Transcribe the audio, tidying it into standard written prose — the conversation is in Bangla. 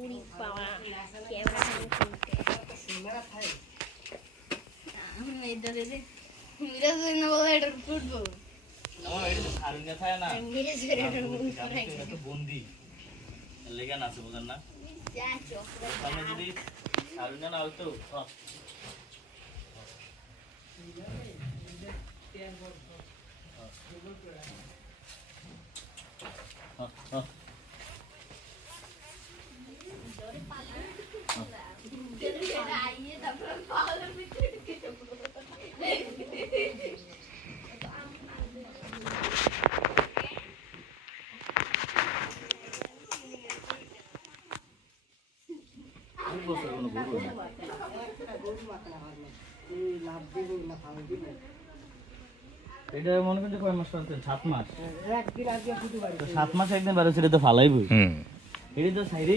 উড়ি পাওয়া ক্যামেরা আমি এটা দে মিরাজ না বলে এটা ফুটবল আমার এটা সারুঙ্গা থাকে না মিরাজ এটা মুখ করে এটা বন্দি লেগা আছে বুঝেন না যা চোখ আমরা যদি সারুঙ্গা না হতো এটা মনে করছে কয় মাস চলছে 7 মাস 7 মাস একদিন বারো ছিল তো ফালাইবই এটা তো সাইরে